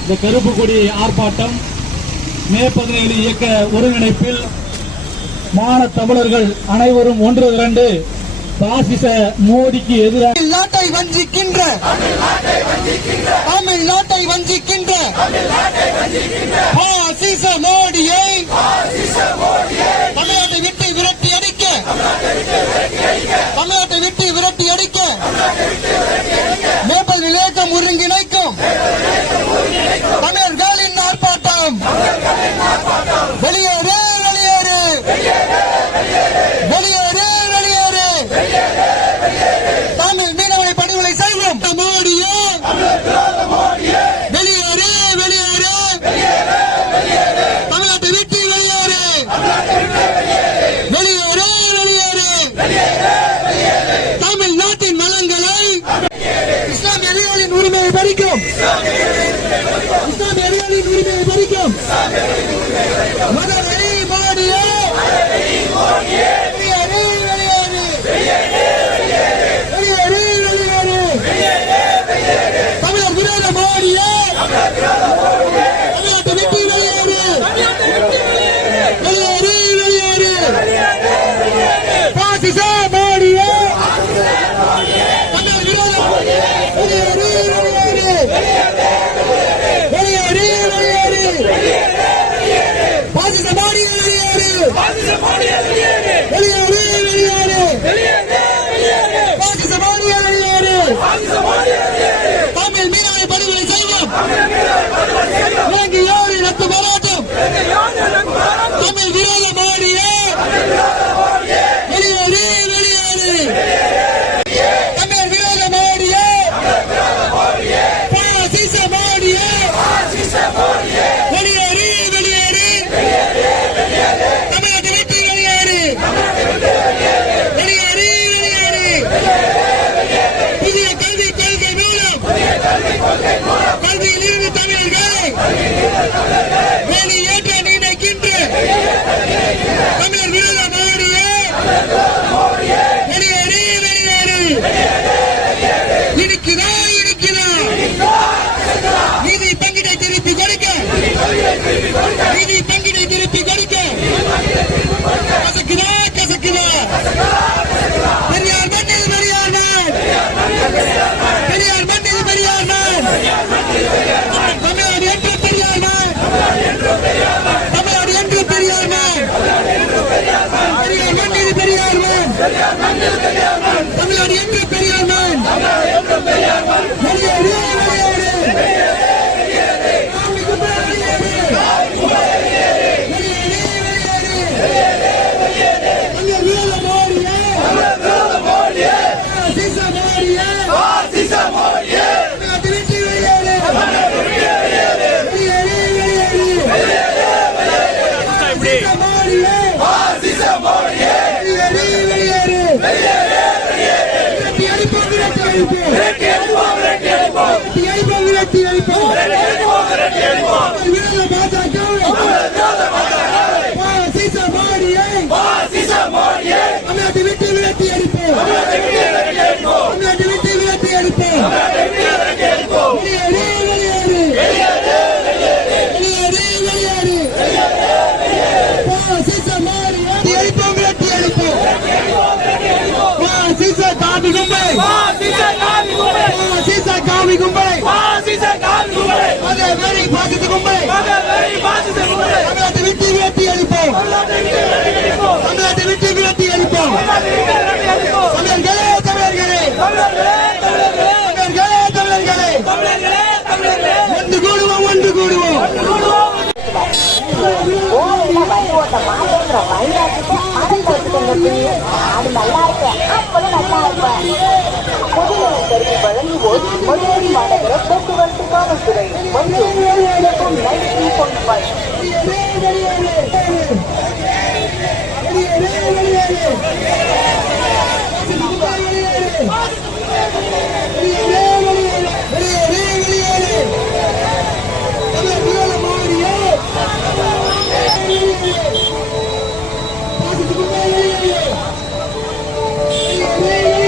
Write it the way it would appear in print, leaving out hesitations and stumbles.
இந்த கருப்பு கொடி ஆர்ப்பாட்டம் மே 17 இயக்க ஒருங்கிணைப்பில் மான தமிழர்கள் அனைவரும் ஒன்று திரண்டு பாசிச மோடிக்கு எதிராக நாட்டை வஞ்சிக்கின்ற தமிழ்நாட்டை வஞ்சிக்கின்ற பாசிச மோடியை தமிழ்நாட்டை விட்டு விரட்டி அடிக்க தமிழ்நாட்டை விட்டு விரட்டி அடிக்க மே 17 இயக்கம் ஒருங்கிணைக்கும் தமிழர்களின் ஆர்ப்பாட்டம். வெளியேறு வெளியேறு வெளியேறு வெளியேறு தமிழ் மீனவனை படுகொலை செய்வோம் மோடியே வெளியேறு வெளியேறு தமிழ்நாட்டை விட்டு வெளியேறு வெளியேறு வெளியேறு தமிழ்நாட்டின் நலன்களை இஸ்லாமியர்களின் உரிமையை பறிக்கும் இஸ்லாமியர்களின் உரிமையை பறிக்கும் மதுரை மோடியே வெளியேறு வெளியேறு வெளியேறு வெளியேறு தமிழர் விரோத மோடியே தமிழ்நாட்டை விட்டு வெளியேறு வெளியேறு வெளியேறு பாசிச மோடியே தமிழர் விரோத வெளியேறு வெளியேறு வெளியேறு பாசிச மோடியே வெளியேறு வெளியேறு வெளியேறு பாசிச மோடியே வெளியேறு தமிழ் மீனவை படுகொலை செய்வோம் இலங்கையோடு ரத்து போராட்டம் தமிழ் விரோத மோடியே வெளியேறு வெளியேறு தமிழ் விரோத மோடியே பாசிச மோடியே வெளியேறு வெளியேறு தமிழ்நாட்டை விட்டு வெளியேறு வெளியேறு வெளியேறு புதிய கல்விக் கொள்கை மூலம் கல்வியில் இருந்து தமிழர்களை வெளியேற்ற நினைக்கின்ற தமிழர் விரோத மோடியே வெளியேறு வெளியேறு இனிக்குதா இனிக்குதா நீதி பங்கிடை திருப்பி கொடுக்க நீதி பங்கிடை திருப்பி கொடுக்க கசக்குதா கசக்குதா பெரியார் மண்ணில் பெரியார் நான் பெரியார் மண்ணில் பெரியார் நான் தமிழ்நாடு என்று பெரியார் நான் தமிழ்நாடு என்று பெரியார் நான் பெரியார் மண்ணில் பெரியார் நான் தமிழ்நாடு என்று பெரியார் நான் வெளியேறு வெளியேறு மதுரை மாநகர போக்குவரத்து காவல்துறை மற்றும் 93.5